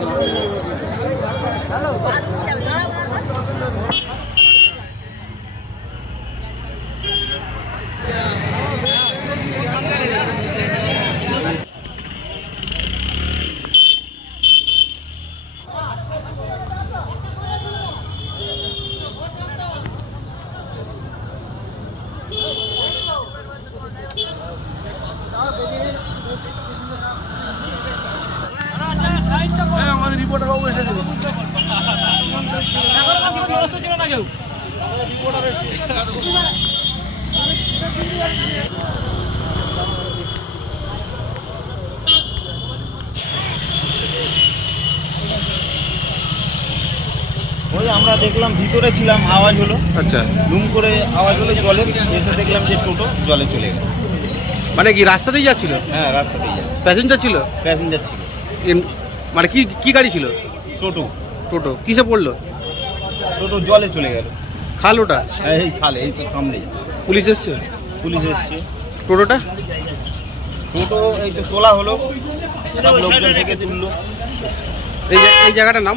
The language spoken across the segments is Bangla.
Hello. ওই আমরা দেখলাম ভিতরে ছিলাম আওয়াজ হলো। আচ্ছা। দুম করে আওয়াজ হলো জলে এসে দেখলাম যে টোটো জলে চলে গেল। মানে কি রাস্তাতেই যাচ্ছিল? হ্যাঁ রাস্তাতেই যাচ্ছে প্যাসেঞ্জার ছিল? প্যাসেঞ্জার ছিল। মানে কি কি গাড়ি ছিল? টোটো। টোটো। কিসে পড়ল? টোটো জলে চলে গেল। খাল ওটা? এই খালে এই তো সামনেই। পুলিশ এসছে? পুলিশ এসছে। টোটোটা? টোটো এই তো তোলা হলো। সব লোকজন থেকে তুললো। এই এই জায়গাটার নাম?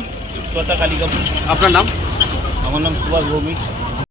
কথা কালিকাপুর আপনার নাম? আমার নাম সুভাষ ভৌমিক।